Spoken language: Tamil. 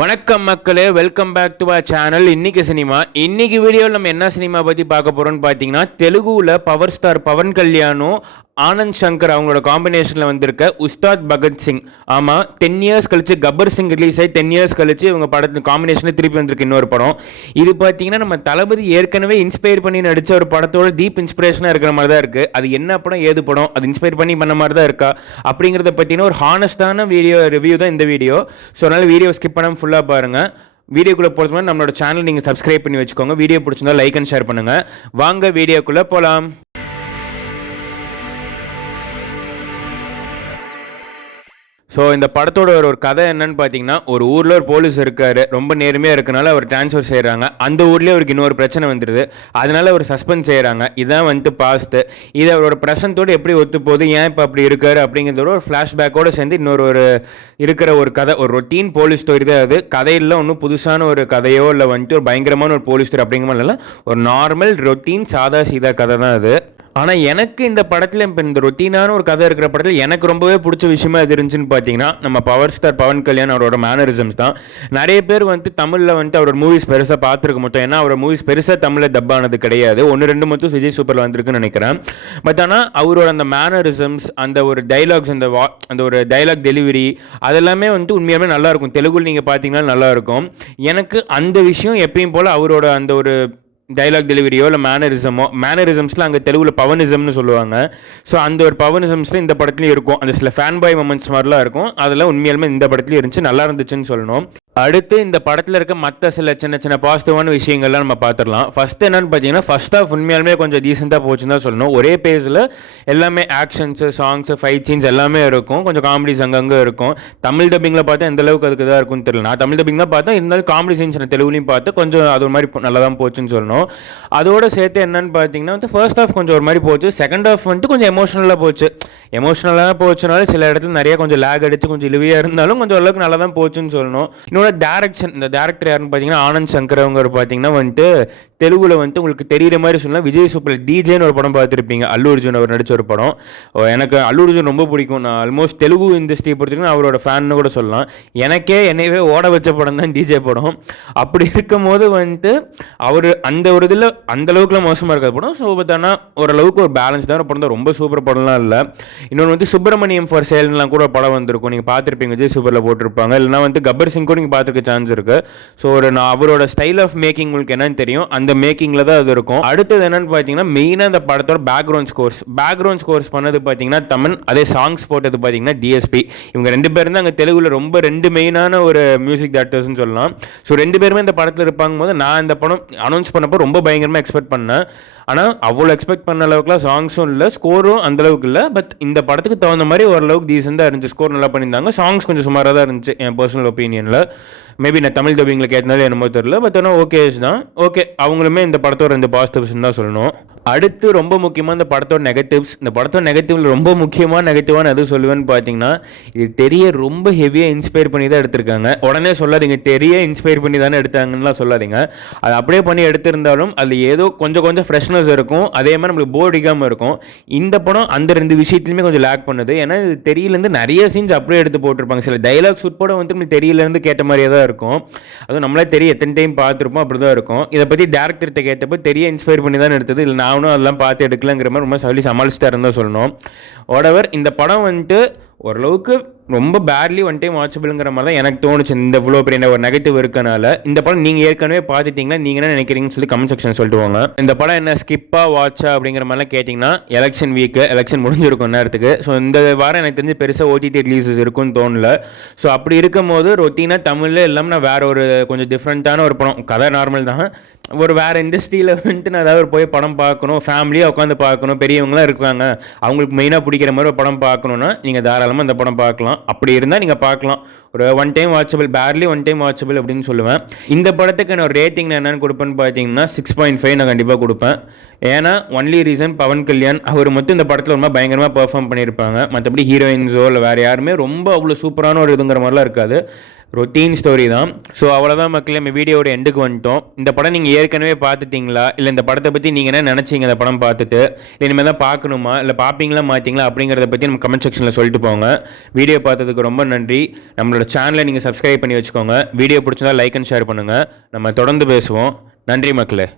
வணக்கம் மக்களே, welcome back to our channel. இன்னைக்கு சினிமா. இன்னைக்கு வீடியோவில் நம்ம என்ன சினிமா பற்றி பார்க்க போகிறோம்னு பார்த்தீங்கன்னா, தெலுங்குல பவர் ஸ்டார் பவன் கல்யாணும் ஆனந்த் சங்கர் அவங்களோட காம்பினேஷனில் வந்திருக்க உஸ்தாத் பகத்சிங். ஆமாம், 10 இயர்ஸ் கழிச்சு கப்பர் சிங் ரிலீஸ் ஆகி 10 இயர்ஸ் கழிச்சு இவங்க படத்து காம்பினேஷனில் திருப்பி வந்திருக்கு இன்னொரு படம். இது பார்த்தீங்கன்னா நம்ம தளபதி ஏற்கனவே இன்ஸ்பயர் பண்ணி நடித்த ஒரு படத்தோட டீப் இன்ஸ்பிரேஷனாக இருக்கிற மாதிரி தான் இருக்குது. அது என்ன படம், ஏது படம், அது இன்ஸ்பயர் பண்ணி பண்ண மாதிரி தான் இருக்கா அப்படிங்கிறத பற்றின ஒரு ஹானஸ்டான ரிவ்யூ தான் இந்த வீடியோ. ஸோ அதனால் வீடியோ ஸ்கிப் பண்ணாமல் ஃபுல்லாக பாருங்கள். வீடியோக்குள்ளே போகிறது மாதிரி நம்மளோட சேனல் நீங்கள் சப்ஸ்கிரைப் பண்ணி வச்சுக்கோங்க. வீடியோ பிடிச்சிருந்தா லைக் அண்ட் ஷேர் பண்ணுங்கள். வாங்க வீடியோக்குள்ளே போகலாம். ஸோ இந்த படத்தோட ஒரு கதை என்னன்னு பார்த்தீங்கன்னா, ஒரு ஊரில் ஒரு போலீஸ் இருக்கார். ரொம்ப நேர்மையாக இருக்கனால அவர் ட்ரான்ஸ்ஃபர் செய்கிறாங்க. அந்த ஊர்லேயே அவருக்கு இன்னொரு பிரச்சனை வந்துடுது. அதனால அவர் சஸ்பெண்ட் செய்கிறாங்க. இதான் வந்துட்டு பாஸ்ட்டு. இது அவரோட ப்ரெசென்ட்டோடு எப்படி ஒத்து போகுது, ஏன் இப்போ அப்படி இருக்காரு அப்படிங்கிறதோட ஒரு ஃப்ளாஷ்பேக்கோடு சேர்ந்து இன்னொரு இருக்கிற ஒரு கதை, ஒரு ரொட்டீன் போலீஸ் ஸ்டோரி தான் அது. கதையில் ஒன்றும் புதுசான ஒரு கதையோ இல்லை வந்துட்டு ஒரு பயங்கரமான ஒரு போலீஸ் ஸ்டோரி அப்படிங்கிற மாதிரி இல்லை. ஒரு நார்மல் ரொட்டீன் சாதா சீதா கதை தான் அது. ஆனால் எனக்கு இந்த படத்தில் இப்போ இந்த ரொட்டீனான ஒரு கதை இருக்கிற படத்தில் எனக்கு ரொம்பவே பிடிச்ச விஷயமா எது இருந்துச்சுன்னு பார்த்தீங்கன்னா, நம்ம பவர் ஸ்டார் பவன் கல்யாண் அவரோட மேனரிசம்ஸ் தான். நிறைய பேர் வந்துட்டு தமிழில் வந்துட்டு அவரோட மூவிஸ் பெருசாக பார்த்துருக்க மாட்டோம். ஏன்னா அவரோட மூவிஸ் பெருசாக தமிழில் டப்பானது கிடையாது. 1-2 மட்டும் விஜய் சூப்பரில் வந்திருக்குன்னு நினைக்கிறேன். பட் ஆனால் அவரோட அந்த மேனரிசம்ஸ், அந்த ஒரு டைலாக்ஸ், அந்த ஒரு டைலாக் டெலிவரி, அதெல்லாமே வந்துட்டு உண்மையாகவே நல்லாயிருக்கும். தெலுங்குல நீங்கள் பார்த்தீங்கன்னா நல்லாயிருக்கும். எனக்கு அந்த விஷயம் எப்பயும் போல் அவரோட அந்த ஒரு டைலாக் டெலிவரியோ இல்லை மேனரிசம்ஸில் அங்கே தெலுங்குல பவனிசம்னு சொல்லுவாங்க. ஸோ அந்த ஒரு பவனிசம்ஸில் இந்த படத்துலையும் இருக்கும். அந்த சில ஃபேன் பாய் மொமெண்ட்ஸ் மாதிரிலாம் இருக்கும். அதெல்லாம் உண்மையாலுமே இந்த படத்துலையும் இருந்துச்சு, நல்லா இருந்துச்சுன்னு சொல்லணும். அடுத்து இந்த படத்தில் இருக்க மற்ற சில சின்ன சின்ன பாசிட்டிவான விஷயங்கள்லாம் நம்ம பார்த்துடலாம். ஃபஸ்ட்டு என்னென்னு பார்த்தீங்கன்னா, ஃபர்ஸ்ட் ஆஃப் உண்மையாலுமே கொஞ்சம் டீசெண்டாக போச்சுன்னு தான் சொல்லணும். ஒரே பேஜில் எல்லாமே ஆக்ஷன்ஸு, சாங்ஸு, ஃபைட் சீன்ஸ் எல்லாமே இருக்கும். கொஞ்சம் காமெடிஸ் அங்கங்கே இருக்கும். தமிழ் டப்பிங்கில் பார்த்தா எந்த அளவுக்கு அதுக்கு தான் இருக்குன்னு தெரியல. நான் தமிழ் டப்பிங் தான் பார்த்தேன். இருந்தாலும் காமெடி சீன்ஸ் நான் தெலுங்குலையும் பார்த்து கொஞ்சம் அது ஒரு மாதிரி நல்லா தான் போச்சுன்னு சொல்லணும். அதோடு சேர்த்து என்னென்னு பார்த்தீங்கன்னா வந்து ஃபர்ஸ்ட் ஆஃப் கொஞ்சம் ஒரு மாதிரி போச்சு. செகண்ட் ஆஃப் வந்துட்டு கொஞ்சம் எமோஷனலாக போச்சு. எமோஷனலாக போச்சுனால சில இடத்துல நிறைய கொஞ்சம் லேக் அடித்து கொஞ்சம் இழுவியாக இருந்தாலும் கொஞ்சம் அளவுக்கு நல்லா தான் போச்சுன்னு சொல்லணும். டைரக்ஷன், இந்த டேரக்டர் யாருன்னு பார்த்தீங்கன்னா ஆனந்த் சங்கர். அவங்க பார்த்தீங்கன்னா வந்துட்டு தெலுங்குல வந்துட்டு உங்களுக்கு தெரிகிற மாதிரி சொல்லலாம், விஜய் சூப்பர் டிஜேன்னு ஒரு படம் பார்த்துருப்பீங்க. அல்லு அர்ஜுன் அவர் நடித்த ஒரு படம். எனக்கு அல்லு அர்ஜுன் ரொம்ப பிடிக்கும். நான் ஆல்மோஸ்ட் தெலுங்கு இண்டஸ்ட்ரியை பொறுத்தவரைக்கும் அவரோட ஃபேன்னு கூட சொல்லலாம். என்னையவே ஓட வச்ச படம் தான் டிஜே படம். அப்படி இருக்கும் போது வந்துட்டு அவர் அந்த ஒரு இதில் அந்தளவுக்குலாம் மோசமாக இருக்காது படம். ஸோ பட் ஆனால் ஓரளவுக்கு ஒரு பேலன்ஸ் தான் படம் தான். ரொம்ப சூப்பர் படம்லாம் இல்லை. இன்னொன்று வந்து சுப்பிரமணியம் ஃபார் சேல்லாம் கூட படம் வந்திருக்கும். நீங்கள் பார்த்துருப்பீங்க, விஜய் சூப்பரில் போட்டிருப்பாங்க. இல்லைனா வந்து கப்பர் சிங் கூட நீங்கள் பார்த்துருக்க சான்ஸ் இருக்குது. ஸோ அவரோட ஸ்டைல் ஆஃப் மேக்கிங் உங்களுக்கு என்னன்னு தெரியும். அந்த மேக்கிங்கில் தான் அது இருக்கும். அடுத்தது என்னன்னு பார்த்தீங்கன்னா, மெயினாக இந்த படத்தோட பேக்ரவுண்ட் ஸ்கோர்ஸ் பண்ணது பார்த்தீங்கன்னா தமன். அதே சாங்ஸ் போட்டது பார்த்தீங்கன்னா டிஎஸ்பி. இவங்க 2 பேரும் தான் அங்கே தெலுங்குல ரொம்ப 2 மெயினான ஒரு மியூசிக் டேரக்டர்ஸ்னு சொல்லலாம். ஸோ 2 பேருமே இந்த படத்தில் இருப்பாங்க போது நான் இந்த படம் அனௌன்ஸ் பண்ணப்போ ரொம்ப பயங்கரமாக எக்ஸ்பெக்ட் பண்ணேன். ஆனால் அவ்வளோ எக்ஸ்பெக்ட் பண்ண அளவுக்குலாம் சாங்ஸும் இல்லை, ஸ்கோரும் அந்தளவுக்கு இல்லை. பட் இந்த படத்துக்கு தகுந்த மாதிரி ஓரளவுக்கு டீசெண்டாக இருந்துச்சு. ஸ்கோர் நல்லா பண்ணியிருந்தாங்க. சாங்ஸ் கொஞ்சம் சுமாராக தான் இருந்துச்சு என் பர்சனல் ஒப்பீனியனில். மேபி நான் தமிழ் டப்பிங்கில் கேட்டனால என்னமோ தெரியல. பட் ஆனால் ஓகேஸ் தான். ஓகே, அவங்களுமே இந்த படத்தோட 2 பாசிட்டிவ்ஸ் தான் சொல்லணும். அடுத்து ரொம்ப முக்கியமாக இந்த படத்தோட நெகட்டிவ்ஸ். இந்த படத்தோட நெகட்டிவ்ல ரொம்ப முக்கியமான நெகட்டிவான எது சொல்லுவேன்னு பார்த்தீங்கன்னா, இது தெரிய ரொம்ப ஹெவியாக இன்ஸ்பயர் பண்ணி தான் எடுத்திருக்காங்க. உடனே சொல்லாதீங்க தெரிய இன்ஸ்பயர் பண்ணி தானே எடுத்தாங்கன்னுலாம் சொல்லாதீங்க. அது அப்படியே பண்ணி எடுத்திருந்தாலும் அதில் ஏதோ கொஞ்சம் ஃப்ரெஷ்னஸ் இருக்கும். அதே மாதிரி நம்மளுக்கு போர் அடிக்காமல் இருக்கும். இந்த படம் அந்த 2 விஷயத்துலையுமே கொஞ்சம் லேக் பண்ணுது. ஏன்னா இது தெரியலேருந்து நிறைய சீன்ஸ் அப்படியே எடுத்து போட்டிருப்பாங்க. சில டைலாக்ஸ் உட்பட வந்து நம்ம தெரியலேருந்து கேட்ட மாதிரியே தான் இருக்கும். அதுவும் நம்மளே தெரிய எத்தனை டைம் பார்த்துருப்போம், அப்படி தான் இருக்கும். இதை பற்றி டேரக்டர்கிட்ட கேட்டப்போ தெரிய இன்ஸ்பயர் பண்ணி தான் எடுத்தது, இல்லை நானும் அதெல்லாம் பார்த்து எடுக்கலங்கிற மாதிரி ரொம்ப சமாளிச்சிட்டாருன்னு தான் சொல்லணும். ஒடவர் இந்த படம் வந்துட்டு ஓரளவுக்கு ரொம்ப பேட்லி ஒன் டைம் வாட்சபிள்ங்கிற மாதிரி தான் எனக்கு தோணுச்சு. இந்த இவ்வளோ பெரிய ஒரு நெகட்டிவ் இருக்கனால இந்த படம் நீங்கள் ஏற்கனவே பார்த்துட்டிங்கன்னா நீங்கள் என்ன நினைக்கிறீங்கன்னு சொல்லி கமெண்ட் செக்ஷன் சொல்லிட்டு வாங்க. இந்த படம் என்ன ஸ்கிப்பாக வாட்சா அப்படிங்கிற மாதிரிலாம் கேட்டிங்கன்னா, எலெக்ஷன் முடிஞ்சிருக்கும் நேரத்துக்கு. ஸோ இந்த வாரம் எனக்கு தெரிஞ்சு பெருசாக ஓடிடி ரிலீஸஸ் இருக்குன்னு தோணல. ஸோ அப்படி இருக்கும் போது ரொட்டீனாக தமிழில் இல்லாமல் நான் வேறு ஒரு கொஞ்சம் டிஃப்ரெண்ட்டான ஒரு படம், கதை நார்மல் தான், ஒரு வேறு இண்டஸ்ட்ரியில் வந்துட்டு நான் ஏதாவது போய் படம் பார்க்கணும், ஃபேமிலியாக உட்காந்து பார்க்கணும், பெரியவங்களாம் இருக்காங்க, அவங்களுக்கு மெயினாக பிடிக்கிற மாதிரி ஒரு படம் பார்க்கணுன்னா நீங்கள் தாராளமாக இந்த படம் பார்க்கலாம். அப்படி இருந்தால் நீங்கள் பார்க்கலாம். ஒரு one time watchable, barely one time watchable அப்படின்னு சொல்லுவேன். இந்த படத்துக்கு நான் ஒரு ரேட்டிங் நான் என்னென்னு கொடுப்பேன்னு பார்த்தீங்கன்னா 6.5 நான் கண்டிப்பாக கொடுப்பேன். ஏன்னா ஒன்லி ரீசன் பவன் கல்யாண் அவர் மட்டும் இந்த படத்தில் ரொம்ப பயங்கரமாக பெர்ஃபார்ம் பண்ணியிருப்பாங்க. மற்றபடி ஹீரோயின்ஸோ இல்லை வேறு யாருமே ரொம்ப அவ்வளோ சூப்பரான ஒரு இதுங்கிற மாதிரிலாம் இருக்காது. ரொட்டீன் ஸ்டோரி தான். ஸோ அவ்வளோதான் மக்களே, நம்ம வீடியோட எண்டுக்கு வந்துட்டோம். இந்த படம் நீங்கள் ஏற்கனவே பார்த்துட்டிங்களா, இல்லை இந்த படத்தை பற்றி நீங்கள் என்ன நினச்சிங்க இந்த படம் பார்த்துட்டு, இல்லை இனிமேல் தான் பார்க்கணுமா, இல்லை பார்ப்பீங்களா மாற்றிங்களா அப்படிங்கிறத பற்றி நம்ம கமெண்ட் செக்ஷனில் சொல்லிட்டு போங்க. வீடியோ பார்த்ததுக்கு ரொம்ப நன்றி. நம்மளோட சேனலை நீங்கள் சப்ஸ்கிரைப் பண்ணி வச்சுக்கோங்க. வீடியோ பிடிச்சிருந்தா லைக் அண்ட் ஷேர் பண்ணுங்கள். நம்ம தொடர்ந்து பேசுவோம். நன்றி மக்களே.